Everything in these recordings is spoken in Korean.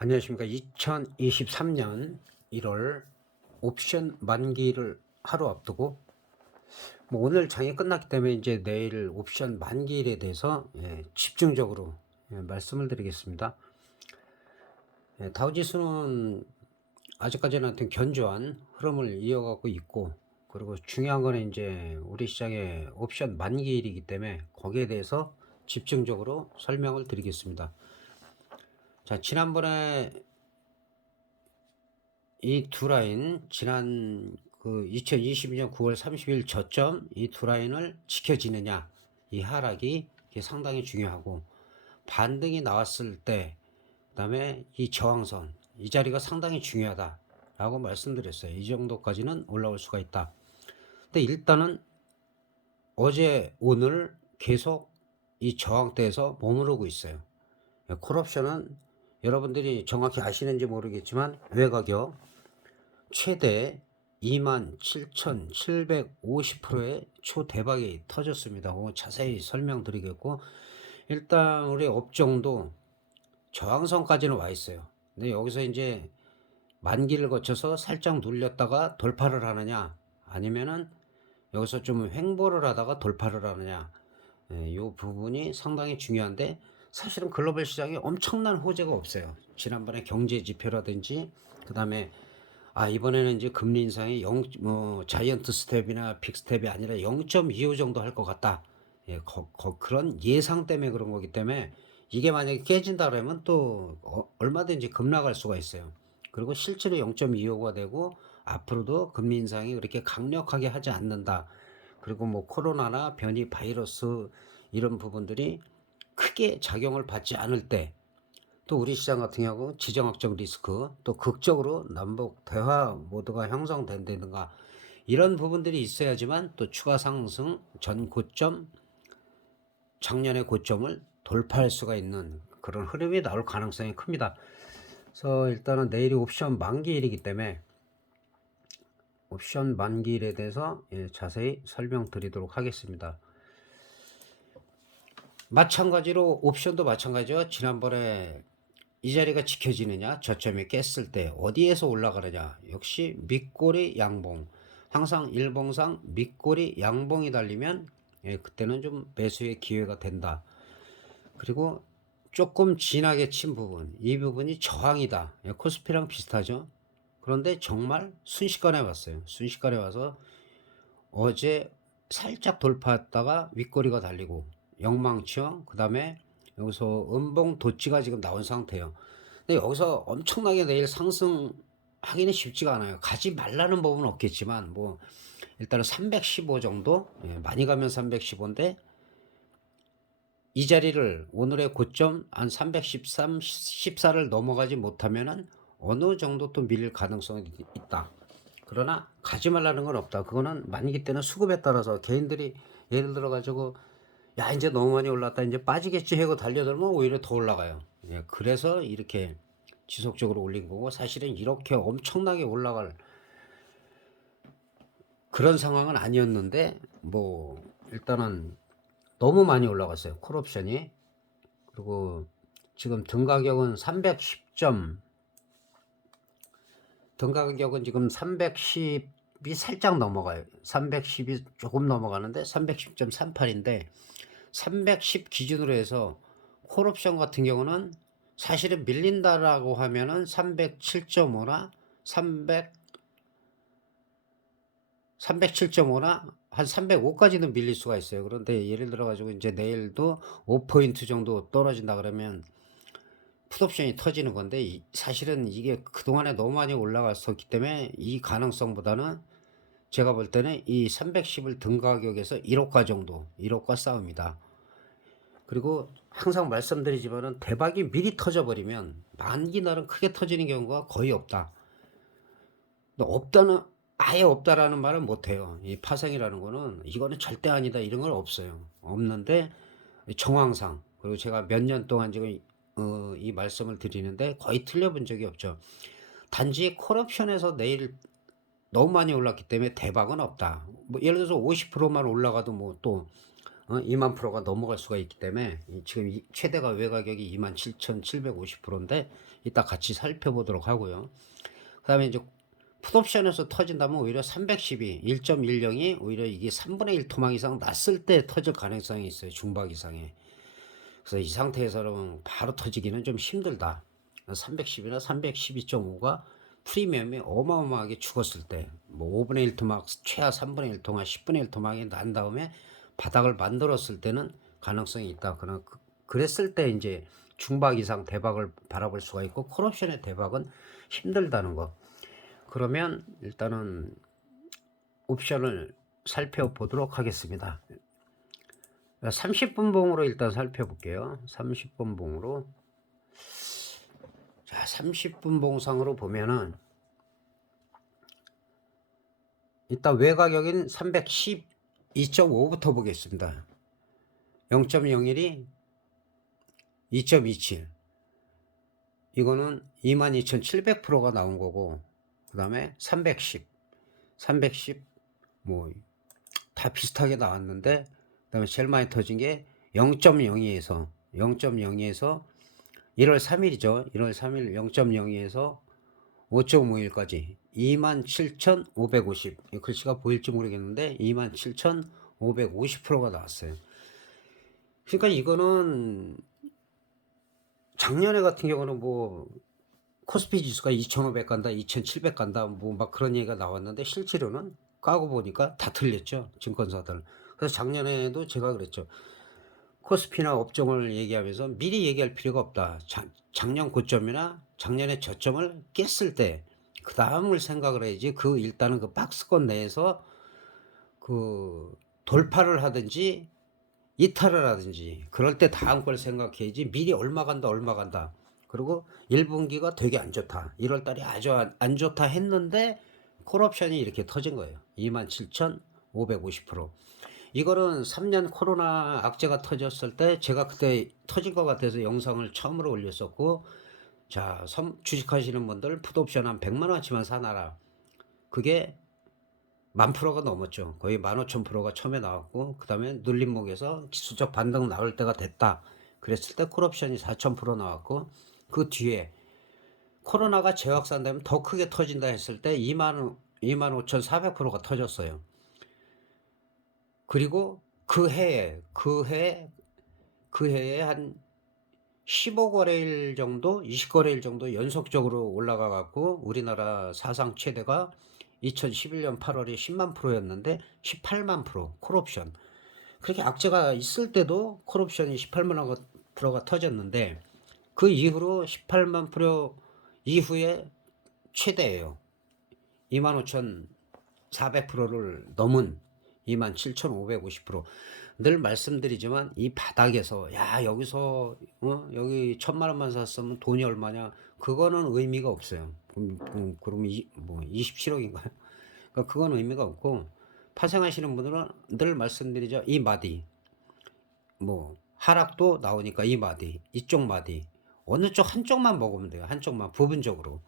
안녕하십니까. 2023년 1월 옵션 만기를 하루 앞두고 오늘 장이 끝났기 때문에 이제 내일 옵션 만기일에 대해서 집중적으로 말씀을 드리겠습니다. 다우지수는 아직까지는 하여튼 견조한 흐름을 이어가고 있고, 그리고 중요한 거는 이제 우리 시장의 옵션 만기일이기 때문에 거기에 대해서 집중적으로 설명을 드리겠습니다. 자, 지난번에 이 두 라인, 지난 그 2022년 9월 30일 저점 이 두 라인을 지켜지느냐, 이 하락이 이게 상당히 중요하고, 반등이 나왔을 때 그다음에 이 저항선 이 자리가 상당히 중요하다 라고 말씀드렸어요. 이 정도까지는 올라올 수가 있다. 근데 일단은 어제 오늘 계속 이 저항대에서 머무르고 있어요. 콜옵션은 여러분들이 정확히 아시는지 모르겠지만 외가격 최대 27,750%의 초대박이 터졌습니다. 자세히 설명드리겠고, 일단 우리 업종도 저항선까지는 와 있어요. 근데 여기서 이제 만기를 거쳐서 살짝 눌렸다가 돌파를 하느냐, 아니면은 여기서 좀 횡보를 하다가 돌파를 하느냐, 이 부분이 상당히 중요한데, 사실은 글로벌 시장에 엄청난 호재가 없어요. 지난번에 경제 지표라든지, 그 다음에 이번에는 이제 금리 인상이 자이언트 스텝이나 빅 스텝이 아니라 0.25 정도 할 것 같다. 그런 예상 때문에 그런 거기 때문에, 이게 만약에 깨진다 그러면 또 얼마든지 급락할 수가 있어요. 그리고 실제로 0.25가 되고 앞으로도 금리 인상이 그렇게 강력하게 하지 않는다. 그리고 코로나나 변이 바이러스 이런 부분들이 크게 작용을 받지 않을 때, 또 우리 시장 같은 경우 지정학적 리스크, 또 극적으로 남북 대화 모드가 형성된다든가 이런 부분들이 있어야지만 또 추가 상승, 전 고점, 작년의 고점을 돌파할 수가 있는 그런 흐름이 나올 가능성이 큽니다. 그래서 일단은 내일이 옵션 만기일이기 때문에 옵션 만기일에 대해서 자세히 설명드리도록 하겠습니다. 마찬가지로 옵션도 마찬가지죠. 지난번에 이 자리가 지켜지느냐, 저점이 깼을 때 어디에서 올라가느냐, 역시 밑꼬리 양봉, 항상 일봉상 밑꼬리 양봉이 달리면 그때는 좀 매수의 기회가 된다. 그리고 조금 진하게 친 부분, 이 부분이 저항이다. 코스피랑 비슷하죠. 그런데 정말 순식간에 왔어요. 순식간에 와서 어제 살짝 돌파했다가 윗꼬리가 달리고 영망치형, 그 다음에 여기서 음봉 도치가 지금 나온 상태예요. 근데 여기서 엄청나게 내일 상승하기는 쉽지가 않아요. 가지 말라는 법은 없겠지만 일단은 315 정도, 많이 가면 315인데 이 자리를 오늘의 고점 한 313, 14를 넘어가지 못하면은 어느 정도 또 밀릴 가능성이 있다. 그러나 가지 말라는 건 없다. 그거는 만기 때는 수급에 따라서 개인들이 예를 들어 가지고 야 이제 너무 많이 올랐다 이제 빠지겠지 하고 달려들면 오히려 더 올라가요. 그래서 이렇게 지속적으로 올린 거고, 사실은 이렇게 엄청나게 올라갈 그런 상황은 아니었는데 일단은 너무 많이 올라갔어요. 콜옵션이. 그리고 지금 등 가격은 310점, 등 가격은 지금 310이 살짝 넘어가요. 310이 조금 넘어가는데 310.38인데 310 기준으로 해서 콜옵션 같은 경우는 사실은 밀린다라고 하면은 307.5나 307.5나 한 305까지는 밀릴 수가 있어요. 그런데 예를 들어 가지고 이제 내일도 5포인트 정도 떨어진다 그러면 풋옵션이 터지는 건데, 사실은 이게 그동안에 너무 많이 올라갔었기 때문에 이 가능성보다는 제가 볼 때는 이 310을 등 가격에서 1호가 정도, 1호가 싸움이다. 그리고 항상 말씀드리지만은 대박이 미리 터져버리면 만기 날은 크게 터지는 경우가 거의 없다. 없다는, 아예 없다라는 말은 못해요. 이 파생이라는 거는 이거는 절대 아니다 이런 건 없어요. 없는데 정황상, 그리고 제가 몇 년 동안 지금 이 말씀을 드리는데 거의 틀려본 적이 없죠. 단지 콜옵션에서 내일 너무 많이 올랐기 때문에 대박은 없다. 예를 들어서 50%만 올라가도 또 2만 프로가 넘어갈 수가 있기 때문에 지금 최대가 외가격이 27,750%인데 이따 같이 살펴보도록 하고요. 그 다음에 이제 풋옵션에서 터진다면 오히려 312, 1.10이 오히려 이게 3분의 1 토막 이상 났을 때 터질 가능성이 있어요. 중박 이상에. 그래서 이 상태에서는 바로 터지기는 좀 힘들다. 310이나 312.5가 프리미엄이 어마어마하게 죽었을 때, 뭐 5분의 1 토막, 최하 3분의 1 토막, 10분의 1 토막이 난 다음에 바닥을 만들었을 때는 가능성이 있다. 그러나 그랬을 때 이제 중박 이상 대박을 바라볼 수가 있고, 콜옵션의 대박은 힘들다는 거. 그러면 일단은 옵션을 살펴보도록 하겠습니다. 30분 봉으로 일단 살펴볼게요. 30분 봉으로. 자, 30분 봉상으로 보면은 이따 외가격인 312.5부터 보겠습니다. 0.01이 2.27. 이거는 22,700%가 나온 거고, 그 다음에 310 뭐 다 비슷하게 나왔는데, 그 다음에 제일 많이 터진 게 0.02에서 1월 3일이죠. 1월 3일 0.02에서 5.51까지 27,550. 이 글씨가 보일지 모르겠는데 27,550%가 나왔어요. 그러니까 이거는 작년에 같은 경우는 뭐 코스피 지수가 2,500 간다, 2,700 간다, 뭐 막 그런 얘기가 나왔는데 실제로는 까고 보니까 다 틀렸죠. 증권사들. 그래서 작년에도 제가 그랬죠. 코스피나 업종을 얘기하면서 미리 얘기할 필요가 없다. 작년 고점이나 작년의 저점을 깼을 때 그 다음을 생각을 해야지. 일단은 그 박스권 내에서 그 돌파를 하든지 이탈을 하든지 그럴 때 다음 걸 생각해야지. 미리 얼마 간다. 그리고 1분기가 되게 안 좋다. 1월 달이 아주 안 좋다 했는데 콜옵션이 이렇게 터진 거예요. 27,550%. 이거는 3년 코로나 악재가 터졌을 때 제가 그때 터진 것 같아서 영상을 처음으로 올렸었고, 자, 주식하시는 분들 풋옵션 한 100만 원치만 사놔라. 그게 10,000%가 넘었죠. 거의 15,000%가 처음에 나왔고, 그 다음에 눌림목에서 기술적 반등 나올 때가 됐다. 그랬을 때 콜옵션이 4,000% 나왔고, 그 뒤에 코로나가 재확산되면 더 크게 터진다 했을 때 25,400%가 터졌어요. 그리고 그 해에 한 15거래일 정도, 20거래일 정도 연속적으로 올라가 갖고 우리나라 사상 최대가 2011년 8월에 10만 프로였는데 18만 프로 콜옵션. 그렇게 악재가 있을 때도 콜옵션이 18만 프로가 터졌는데 그 이후로 18만 프로 이후에 최대예요. 25,400%를 넘은 27,550%. 늘 말씀드리지만 이 바닥에서 야 여기서 여기 1,000만 원만 샀으면 돈이 얼마냐, 그거는 의미가 없어요. 그럼 27억인가요? 그러니까 그건 의미가 없고, 파생하시는 분들은 늘 말씀드리죠. 이 마디 뭐 하락도 나오니까 이 마디, 이쪽 마디, 어느 쪽 한쪽만 먹으면 돼요. 한쪽만 부분적으로.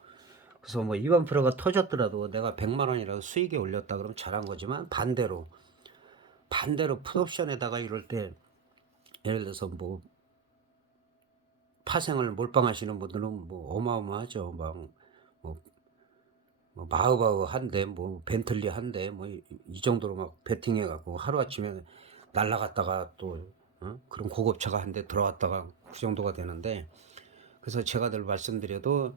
그래서 뭐 2만 프로가 터졌더라도 내가 100만 원이라도 수익에 올렸다 그러면 잘한 거지만, 반대로 풋옵션에다가 이럴 때 예를 들어서 뭐 파생을 몰빵하시는 분들은 뭐 어마어마하죠. 뭐 마흐바흐 한대, 뭐 벤틀리 한대, 뭐 이 정도로 막 베팅해 갖고 하루아침에 날라갔다가 또 그런 고급차가 한 대 들어왔다가 그 정도가 되는데, 그래서 제가 늘 말씀드려도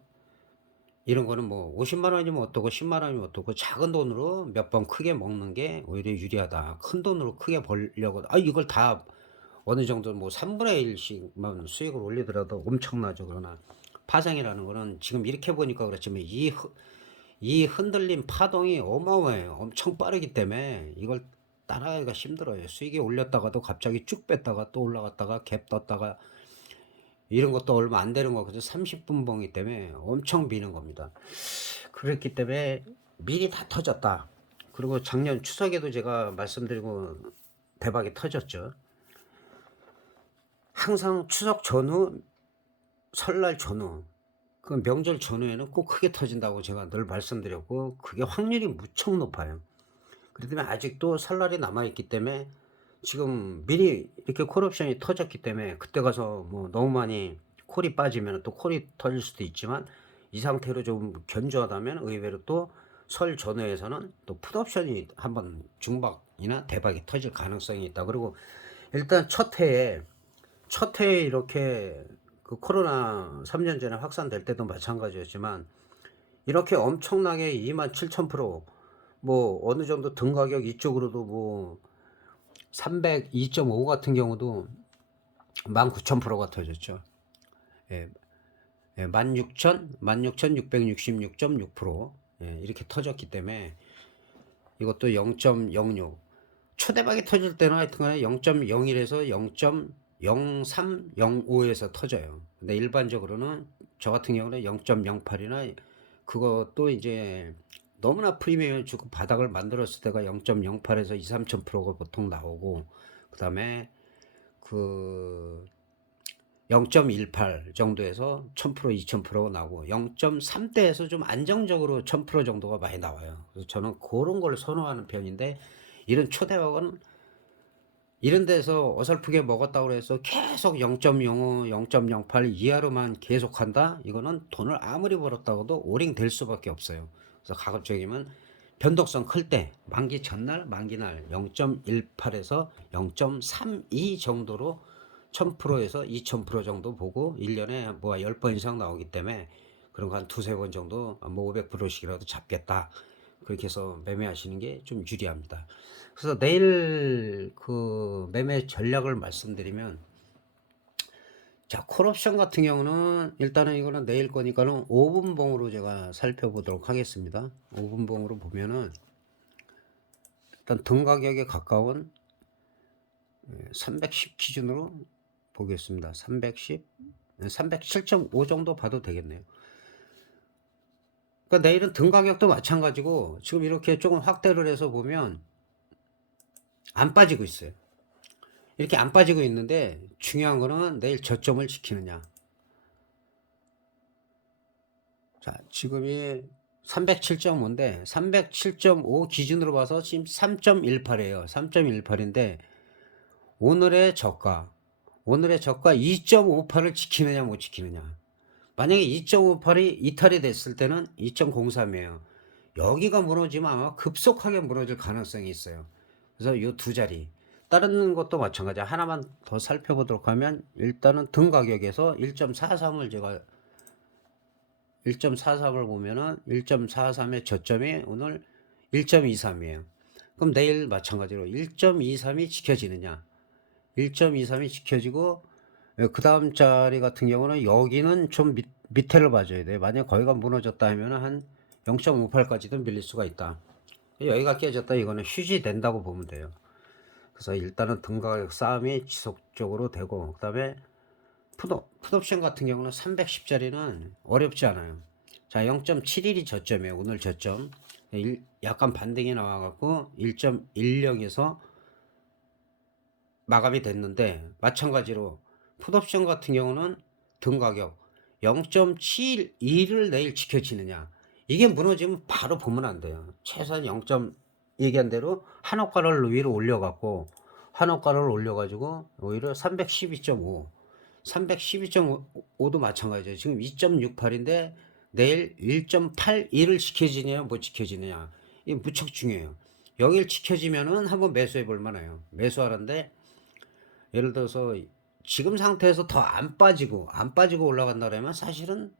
이런 거는 뭐 50만 원이면 어떻고 10만 원이면 어떻고 작은 돈으로 몇 번 크게 먹는 게 오히려 유리하다. 큰 돈으로 크게 벌려고 이걸 다 어느 정도 뭐 3분의 1씩만 수익을 올리더라도 엄청나죠. 그러나 파생이라는 거는 지금 이렇게 보니까 그렇지만 이 흔들림 파동이 어마어마해요. 엄청 빠르기 때문에 이걸 따라가기가 힘들어요. 수익이 올렸다가도 갑자기 쭉 뺐다가 또 올라갔다가 갭 떴다가 이런 것도 얼마 안 되는 거거든요. 30분 봉이기 때문에 엄청 미는 겁니다. 그렇기 때문에 미리 다 터졌다. 그리고 작년 추석에도 제가 말씀드리고 대박이 터졌죠. 항상 추석 전후, 설날 전후, 그 명절 전후에는 꼭 크게 터진다고 제가 늘 말씀드렸고, 그게 확률이 무척 높아요. 그렇기 때문에 아직도 설날이 남아있기 때문에 지금 미리 이렇게 콜옵션이 터졌기 때문에 그때 가서 뭐 너무 많이 콜이 빠지면 또 콜이 터질 수도 있지만, 이 상태로 좀 견조하다면 의외로 또 설 전후에서는 또 풋옵션이 한번 중박이나 대박이 터질 가능성이 있다. 그리고 일단 첫 해에 이렇게 그 코로나 3년 전에 확산될 때도 마찬가지였지만, 이렇게 엄청나게 27,000%, 뭐 어느 정도 등 가격 이쪽으로도 뭐 302.5 같은 경우도 19,000%가 터졌죠. 예, 16,666.6%, 이렇게 터졌기 때문에 이것도 0.06, 초대박이 터질 때는 하여튼간에 0.01에서 0.0305에서 터져요. 근데 일반적으로는 저 같은 경우는 0.08이나, 그것도 이제 너무나 프리미엄 주고 바닥을 만들었을 때가 0.08에서 2, 3,000%가 보통 나오고, 그 다음에 그 0.18 정도에서 1000%, 2000%가 나오고, 0.3대에서 좀 안정적으로 1000% 정도가 많이 나와요. 그래서 저는 그런 걸 선호하는 편인데, 이런 초대박은 이런 데서 어설프게 먹었다고 해서 계속 0.05, 0.08 이하로만 계속한다? 이거는 돈을 아무리 벌었다고도 오링 될 수밖에 없어요. 그래서 가급적이면 변동성 클 때, 만기 전날, 만기날 0.18에서 0.32 정도로 1000%에서 2000% 정도 보고, 1년에 뭐 10번 이상 나오기 때문에 그런 거 한 두세 번 정도 뭐 500%씩이라도 잡겠다. 그렇게 해서 매매하시는 게 좀 유리합니다. 그래서 내일 그 매매 전략을 말씀드리면, 자, 콜옵션 같은 경우는 일단은 이거는 내일 거니까는 5분봉으로 제가 살펴보도록 하겠습니다. 5분봉으로 보면은 일단 등 가격에 가까운 310 기준으로 보겠습니다. 310, 307.5 정도 봐도 되겠네요. 그러니까 내일은 등 가격도 마찬가지고, 지금 이렇게 조금 확대를 해서 보면 안 빠지고 있어요. 이렇게 안 빠지고 있는데, 중요한 거는 내일 저점을 지키느냐. 자, 지금이 307.5인데 307.5 기준으로 봐서 지금 3.18이에요. 3.18인데 오늘의 저가 2.58을 지키느냐 못 지키느냐. 만약에 2.58이 이탈이 됐을 때는 2.03이에요. 여기가 무너지면 아마 급속하게 무너질 가능성이 있어요. 그래서 이 두 자리, 다른 것도 마찬가지야. 하나만 더 살펴보도록 하면, 일단은 등 가격에서 1.43을 제가 1.43을 보면은 1.43의 저점이 오늘 1.23이에요. 그럼 내일 마찬가지로 1.23이 지켜지느냐. 1.23이 지켜지고, 그 다음 자리 같은 경우는 여기는 좀 밑에를 봐줘야 돼요. 만약 거기가 무너졌다 하면 한 0.58까지도 밀릴 수가 있다. 여기가 깨졌다, 이거는 휴지된다고 보면 돼요. 그래서 일단은 등가격 싸움이 지속적으로 되고, 그 다음에 풋옵션 같은 경우는 310짜리는 어렵지 않아요. 자, 0.71이 저점이에요. 오늘 저점. 약간 반등이 나와갖고 1.10에서 마감이 됐는데, 마찬가지로 풋옵션 같은 경우는 등 가격 0.72를 내일 지켜지느냐. 이게 무너지면 바로 보면 안 돼요. 최소한 0. 얘기한 대로 한옥가를 위로 올려갖고, 한옥가를 올려가지고 오히려 312.5, 312.5도 마찬가지죠. 지금 2.68인데 내일 1.81을 지켜지느냐 못 지켜지느냐, 이게 무척 중요해요. 여기를 지켜지면은 한번 매수해 볼 만해요. 매수하는데, 예를 들어서 지금 상태에서 더 안 빠지고 올라간다 그러면 사실은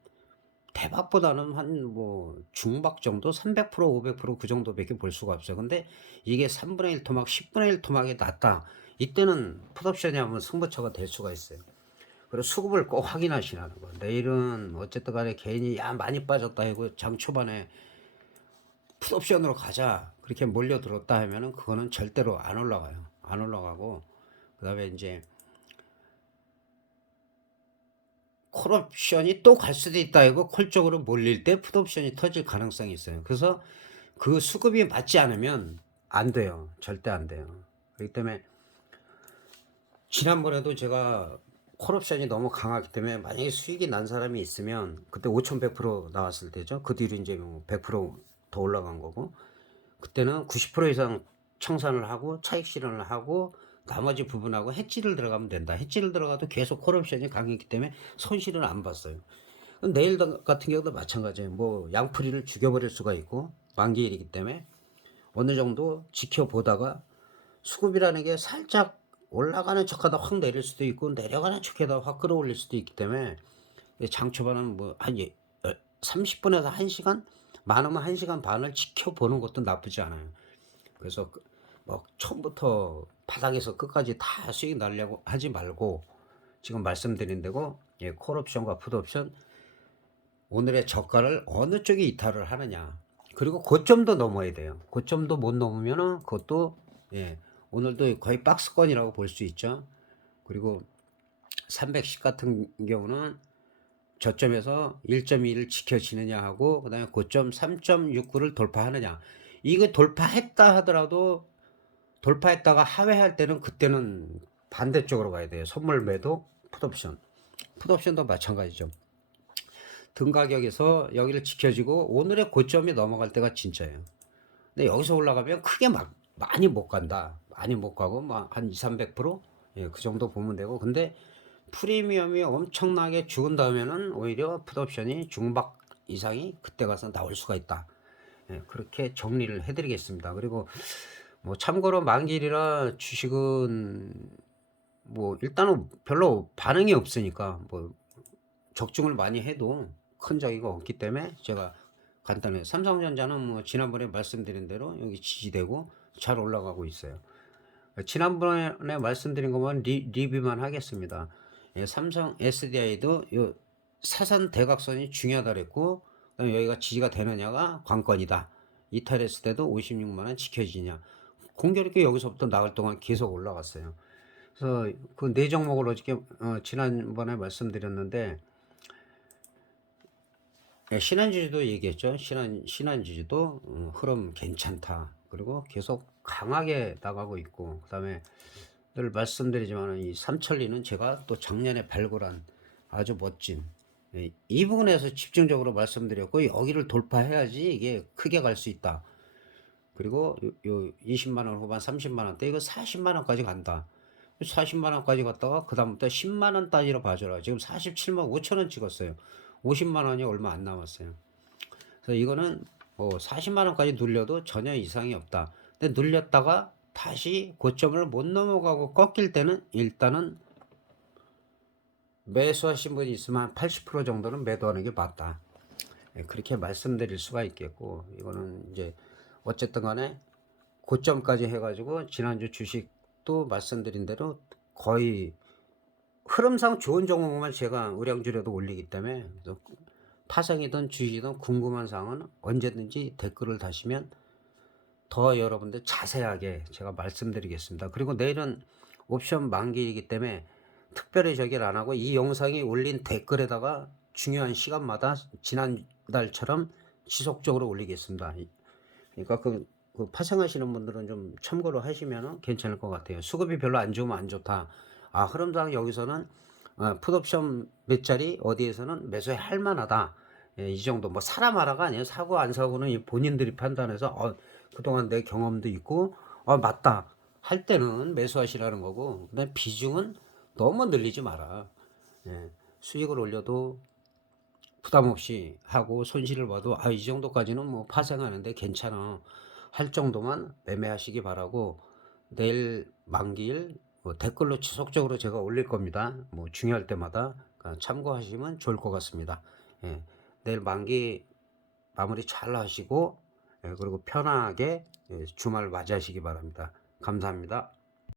대박보다는 한 뭐 중박 정도, 300%, 500%그 정도밖에 볼 수가 없어요. 근데 이게 3분의 1 토막, 10분의 1 토막이 났다. 이때는 풋옵션이 한번 승부처가 될 수가 있어요. 그리고 수급을 꼭 확인하시라는 거. 내일은 어쨌든 간에 개인이 야 많이 빠졌다 하고 장 초반에 풋옵션으로 가자 그렇게 몰려들었다 하면은 그거는 절대로 안 올라가요. 안 올라가고, 그 다음에 이제 콜옵션이 또 갈 수도 있다 이거, 콜 쪽으로 몰릴 때 풋옵션이 터질 가능성이 있어요. 그래서 그 수급이 맞지 않으면 안 돼요. 절대 안 돼요. 그렇기 때문에 지난번에도 제가 콜옵션이 너무 강하기 때문에, 만약에 수익이 난 사람이 있으면 그때 5100% 나왔을 때죠. 그 뒤로 이제 뭐 100%더 올라간 거고, 그때는 90% 이상 청산을 하고 차익 실현을 하고 나머지 부분하고 해지를 들어가면 된다. 해지를 들어가도 계속 콜옵션이 강했기 때문에 손실은 안 봤어요. 내일 같은 경우도 마찬가지예요. 뭐 양풀이를 죽여버릴 수가 있고 만기일이기 때문에 어느 정도 지켜보다가 수급이라는 게 살짝 올라가는 척하다 확 내릴 수도 있고 내려가는 척하다 확 끌어올릴 수도 있기 때문에 장 초반은 뭐한 30분에서 1시간, 많으면 1시간 반을 지켜보는 것도 나쁘지 않아요. 그래서 뭐 처음부터 바닥에서 끝까지 다 수익 날려고 하지 말고 지금 말씀드린 대로 콜옵션과 풋옵션 오늘의 저가를 어느 쪽에 이탈을 하느냐, 그리고 고점도 넘어야 돼요. 고점도 못 넘으면은 그것도 오늘도 거의 박스권이라고 볼 수 있죠. 그리고 310 같은 경우는 저점에서 1.2를 지켜지느냐 하고 그다음에 고점 3.69를 돌파하느냐. 이거 돌파했다 하더라도 돌파했다가 하회할 때는 그때는 반대쪽으로 가야 돼요. 선물 매도, 풋옵션. 풋옵션도 마찬가지죠. 등 가격에서 여기를 지켜지고 오늘의 고점이 넘어갈 때가 진짜예요. 근데 여기서 올라가면 크게 막 많이 못 간다. 많이 못 가고 한 2, 300%? 그 정도 보면 되고. 근데 프리미엄이 엄청나게 죽은 다음에는 오히려 풋옵션이 중박 이상이 그때 가서 나올 수가 있다. 그렇게 정리를 해드리겠습니다. 그리고 뭐 참고로 만기일이라 주식은 뭐 일단은 별로 반응이 없으니까 뭐 적중을 많이 해도 큰 저기가 없기 때문에 제가 간단해요. 삼성전자는 뭐 지난번에 말씀드린 대로 여기 지지되고 잘 올라가고 있어요. 지난번에 말씀드린 것만 리뷰만 하겠습니다. 삼성 SDI도 요 사선 대각선이 중요하다 그랬고, 그다음에 여기가 지지가 되느냐가 관건이다. 이탈했을 때도 56만원 지켜지냐. 공교롭게 여기서부터 나갈 동안 계속 올라갔어요. 그래서 그 네 종목을 어저께 지난번에 말씀드렸는데, 신한주주도 얘기했죠. 신한주주도 흐름 괜찮다. 그리고 계속 강하게 나가고 있고, 그다음에 늘 말씀드리지만 이 삼천리는 제가 또 작년에 발굴한 아주 멋진 이 부분에서 집중적으로 말씀드렸고, 여기를 돌파해야지 이게 크게 갈 수 있다. 그리고 요 20만원 후반 30만원대 이거 40만원까지 간다. 40만원까지 갔다가 그 다음부터 10만원 단위로 봐줘라. 지금 47만 5천원 찍었어요. 50만원이 얼마 안 남았어요. 그래서 이거는 뭐 40만원까지 눌려도 전혀 이상이 없다. 근데 눌렸다가 다시 고점을 못 넘어가고 꺾일 때는 일단은 매수하신 분이 있으면 한 80% 정도는 매도하는 게 맞다. 그렇게 말씀드릴 수가 있겠고, 이거는 이제 어쨌든 간에 고점까지 해가지고 지난주 주식도 말씀드린 대로 거의 흐름상 좋은 종목만 제가 의량주라도 올리기 때문에 파생이든 주식이든 궁금한 사항은 언제든지 댓글을 다시면 더 여러분들 자세하게 제가 말씀드리겠습니다. 그리고 내일은 옵션 만기이기 때문에 특별히 저기를 안 하고 이 영상이 올린 댓글에다가 중요한 시간마다 지난달처럼 지속적으로 올리겠습니다. 그러니까 그 파생하시는 분들은 좀 참고로 하시면 괜찮을 것 같아요. 수급이 별로 안 좋으면 안 좋다. 흐름상 여기서는 풋옵션 몇 자리 어디에서는 매수해 할 만하다. 이 정도. 뭐 사라 마라가 아니에요. 사고 안 사고는 본인들이 판단해서 그동안 내 경험도 있고 맞다 할 때는 매수하시라는 거고, 그다음에 비중은 너무 늘리지 마라. 수익을 올려도 부담 없이 하고 손실을 봐도 이 정도까지는 뭐 파생하는데 괜찮아 할 정도만 매매하시기 바라고, 내일 만기일 댓글로 지속적으로 제가 올릴 겁니다. 뭐 중요할 때마다 참고하시면 좋을 것 같습니다. 내일 만기 마무리 잘 하시고 그리고 편하게 주말 맞이하시기 바랍니다. 감사합니다.